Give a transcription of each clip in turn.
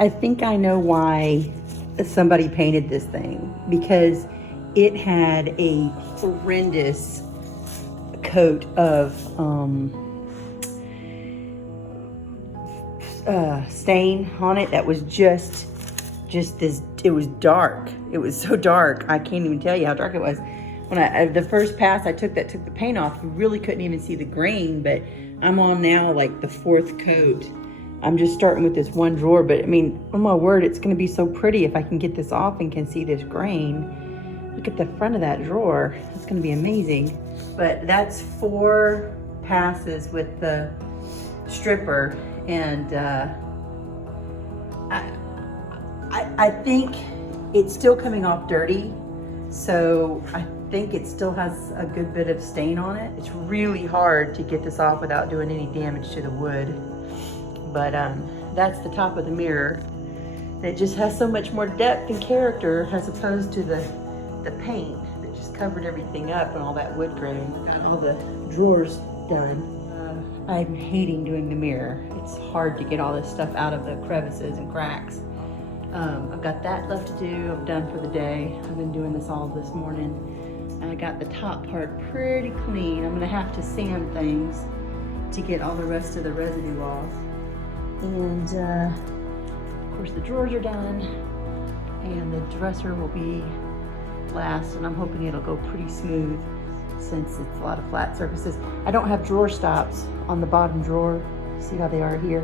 I think I know why somebody painted this thing, because it had a horrendous coat of stain on it that was just this. It was dark. It was so dark. I can't even tell you how dark it was. When the first pass I took the paint off, you really couldn't even see the grain. But I'm on now like the fourth coat. I'm just starting with this one drawer, but I mean, oh my word, it's going to be so pretty if I can get this off and can see this grain. Look at the front of that drawer. It's going to be amazing. But that's 4 passes with the stripper, and I think it's still coming off dirty, so I think it still has a good bit of stain on it. It's really hard to get this off without doing any damage to the wood. But that's the top of the mirror. And it just has so much more depth and character as opposed to the paint that just covered everything up and all that wood grain. Got all the drawers done. I'm hating doing the mirror. It's hard to get all this stuff out of the crevices and cracks. I've got that left to do. I'm done for the day. I've been doing this all this morning. I got the top part pretty clean. I'm gonna have to sand things to get all the rest of the residue off. And of course the drawers are done, and the dresser will be last, and I'm hoping it'll go pretty smooth since it's a lot of flat surfaces. I don't have drawer stops on the bottom drawer. See how they are here?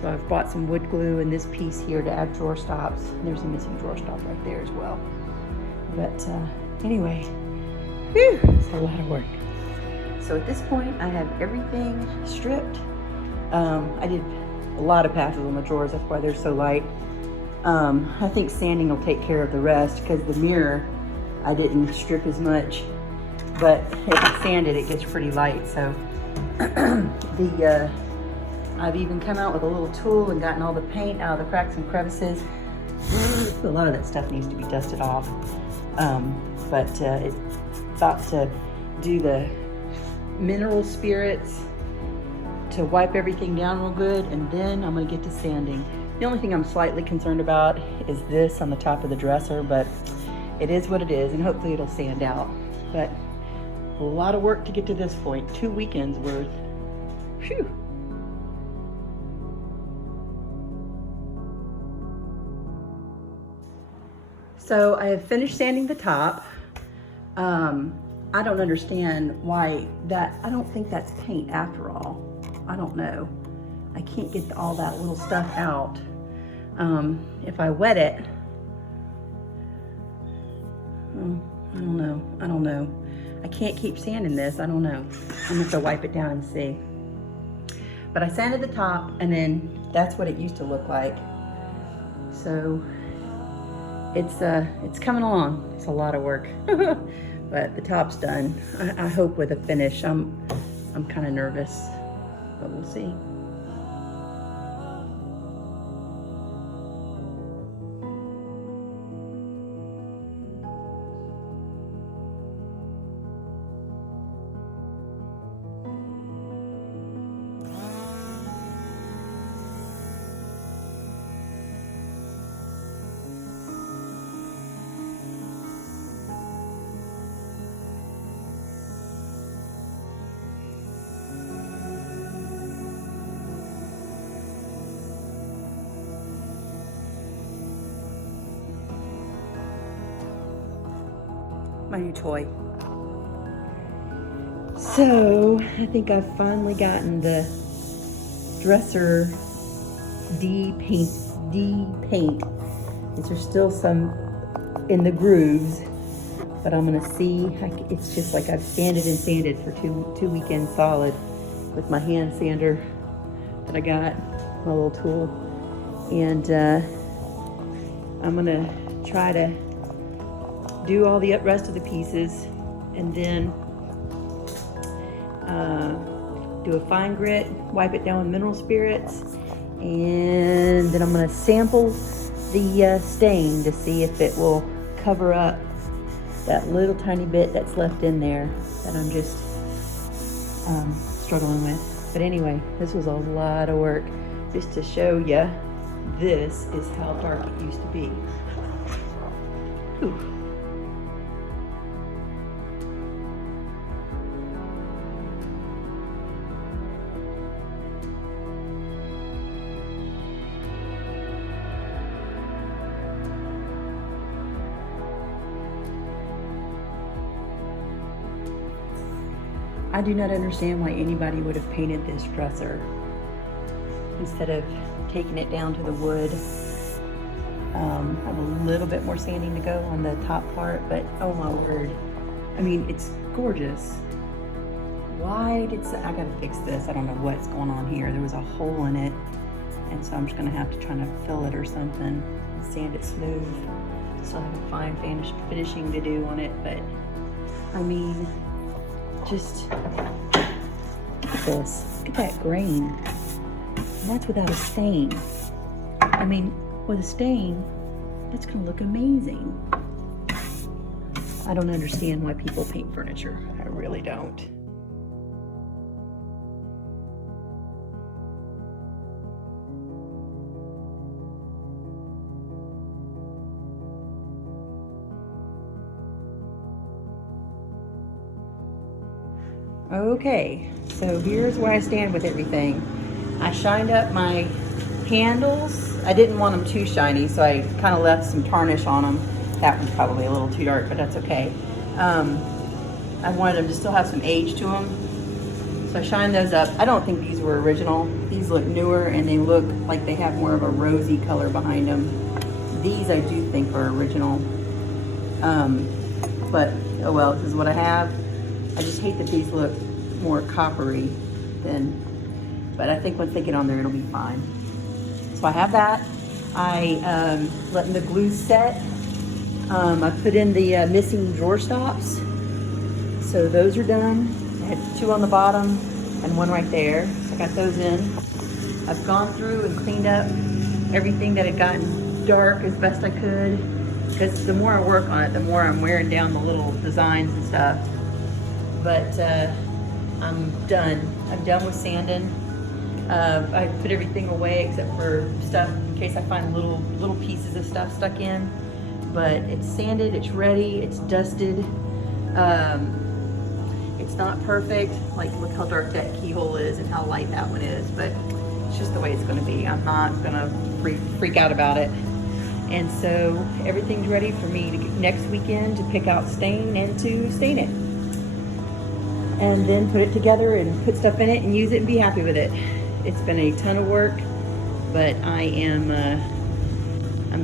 So I've bought some wood glue and this piece here to add drawer stops. And there's a missing drawer stop right there as well. But anyway, whew, it's a lot of work. So at this point, I have everything stripped. I did a lot of passes on the drawers, that's why they're so light. I think sanding will take care of the rest, because the mirror, I didn't strip as much. But if I sand it, it gets pretty light. So I've even come out with a little tool and gotten all the paint out of the cracks and crevices. A lot of that stuff needs to be dusted off. But it's about to do the mineral spirits to wipe everything down real good, and then I'm gonna get to sanding. The only thing I'm slightly concerned about is this on the top of the dresser, but it is what it is, and hopefully it'll sand out. But a lot of work to get to this point. 2 weekends worth. Phew. So I have finished sanding the top. I don't understand why that, I don't think that's paint after all. I don't know. I can't get all that little stuff out. If I wet it, I don't know. I can't keep sanding this, I don't know. I'm gonna have to wipe it down and see. But I sanded the top, and then that's what it used to look like. So it's coming along. It's a lot of work, but the top's done. I hope with a finish. I'm kind of nervous, but we'll see. My new toy. So I think I've finally gotten the dresser de-paint. There's still some in the grooves, but I'm gonna see. It's just like I've sanded and sanded for two weekends solid with my hand sander that I got, my little tool, and I'm gonna try to do all the rest of the pieces, and then do a fine grit, wipe it down with mineral spirits, and then I'm going to sample the stain to see if it will cover up that little tiny bit that's left in there that I'm just struggling with. But anyway, this was a lot of work just to show you this is how dark it used to be. Ooh. I do not understand why anybody would have painted this dresser instead of taking it down to the wood. I have a little bit more sanding to go on the top part, but oh my word. I mean, it's gorgeous. Why did I gotta fix this? I don't know what's going on here. There was a hole in it, and so I'm just gonna have to try to fill it or something and sand it smooth. Still have a fine finishing to do on it, but I mean, just look at this. Look at that grain. And that's without a stain. I mean, with a stain, that's gonna look amazing. I don't understand why people paint furniture. I really don't. Okay, so here's where I stand with everything. I shined up my handles. I didn't want them too shiny, so I kind of left some tarnish on them. That one's probably a little too dark, but that's okay. I wanted them to still have some age to them, so I shined those up. I don't think these were original. These look newer, and they look like they have more of a rosy color behind them. These I do think are original, but oh well, this is what I have. I just hate that these look more coppery than, but I think once they get on there, it'll be fine. So I have that. I letting the glue set. I put in the missing drawer stops. So those are done. I had 2 on the bottom and 1 right there. So I got those in. I've gone through and cleaned up everything that had gotten dark as best I could, because the more I work on it, the more I'm wearing down the little designs and stuff. But I'm done. I'm done with sanding. I put everything away except for stuff in case I find little pieces of stuff stuck in. But it's sanded, it's ready, it's dusted. It's not perfect. Like, look how dark that keyhole is and how light that one is, but it's just the way it's gonna be. I'm not gonna freak out about it. And so everything's ready for me to next weekend to pick out stain and to stain it. And then put it together and put stuff in it and use it and be happy with it. It's been a ton of work, but I'm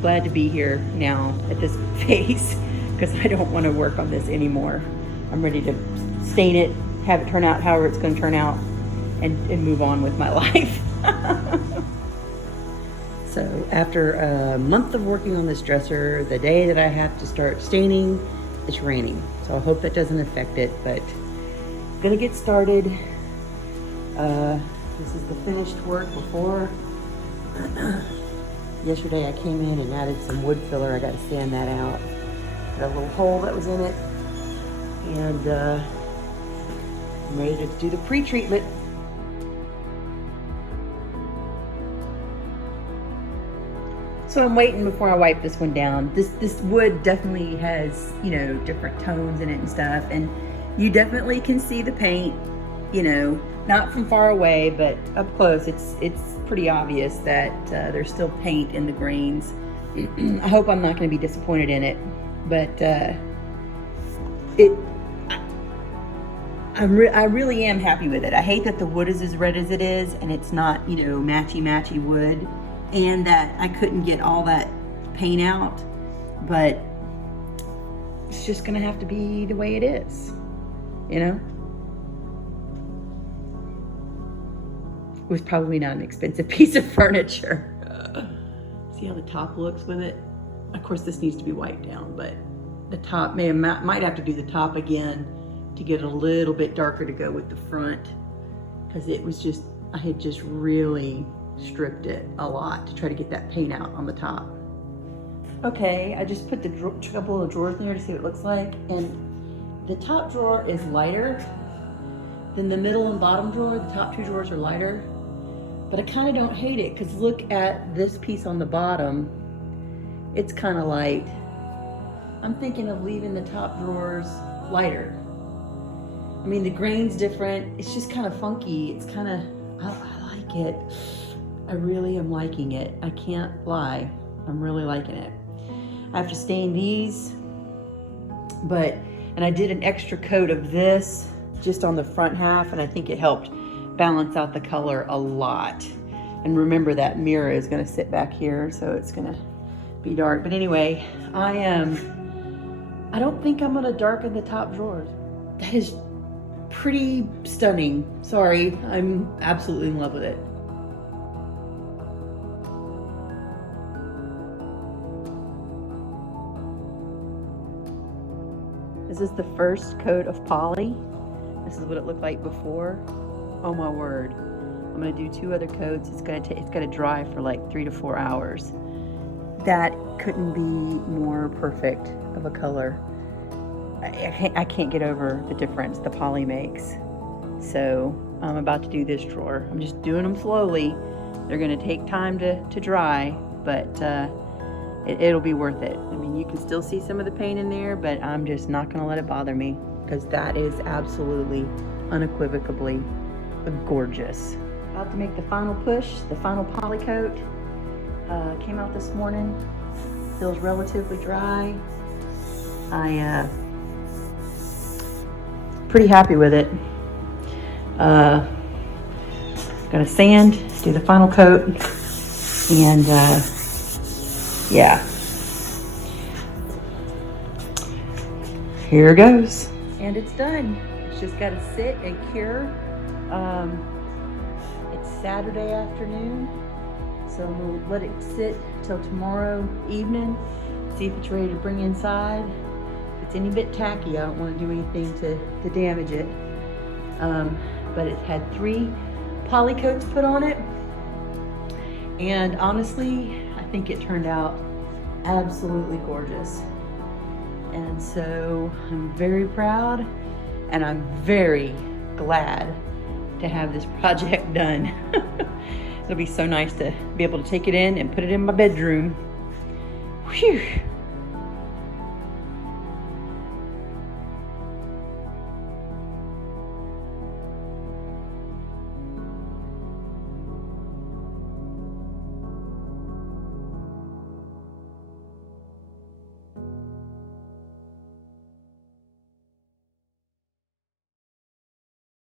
glad to be here now at this phase, because I don't want to work on this anymore. I'm ready to stain it, have it turn out however it's going to turn out, and move on with my life. So after a month of working on this dresser, the day that I have to start staining, it's raining. So I hope that doesn't affect it, but gonna get started. This is the finished work before. Yesterday I came in and added some wood filler. I got to sand that out. Got a little hole that was in it, and I'm ready to do the pre-treatment. So I'm waiting before I wipe this one down. This wood definitely has, you know, different tones in it and stuff, and you definitely can see the paint, you know, not from far away, but up close, it's pretty obvious that there's still paint in the grains. I hope I'm not going to be disappointed in it, but I really am happy with it. I hate that the wood is as red as it is, and it's not, you know, matchy wood, and that I couldn't get all that paint out, but it's just going to have to be the way it is, you know? It was probably not an expensive piece of furniture. See how the top looks with it? Of course, this needs to be wiped down, but the top might have to do the top again to get a little bit darker to go with the front, because it was just, I had just really stripped it a lot to try to get that paint out on the top. Okay, I just put the couple of drawers in there to see what it looks like, and the top drawer is lighter than the middle and bottom drawer. The top 2 drawers are lighter, but I kind of don't hate it because look at this piece on the bottom. It's kind of light. I'm thinking of leaving the top drawers lighter. I mean, the grain's different. It's just kind of funky. It's kind of, I like it. I really am liking it. I can't lie. I'm really liking it. I have to stain these, and I did an extra coat of this just on the front half, and I think it helped balance out the color a lot. And remember that mirror is gonna sit back here, so it's gonna be dark. But anyway, I don't think I'm gonna darken the top drawers. That is pretty stunning. Sorry, I'm absolutely in love with it. This is the first coat of poly. This is what it looked like before. Oh my word. I'm gonna do 2 other coats. It's gonna dry for like 3 to 4 hours. That couldn't be more perfect of a color. I can't get over the difference the poly makes. So I'm about to do this drawer. I'm just doing them slowly. They're gonna take time to dry, but it'll be worth it. I mean, you can still see some of the paint in there, but I'm just not gonna let it bother me because that is absolutely, unequivocally gorgeous. About to make the final push, the final poly coat. Came out this morning. Feels relatively dry. Pretty happy with it. Gonna sand, do the final coat, and yeah. Here goes. And it's done. It's just gotta sit and cure. It's Saturday afternoon, so we'll let it sit till tomorrow evening, see if it's ready to bring inside. If it's any bit tacky, I don't want to do anything to damage it. But it had 3 poly coats put on it, and honestly, I think it turned out absolutely gorgeous. And so I'm very proud, and I'm very glad to have this project done. It'll be so nice to be able to take it in and put it in my bedroom. Whew.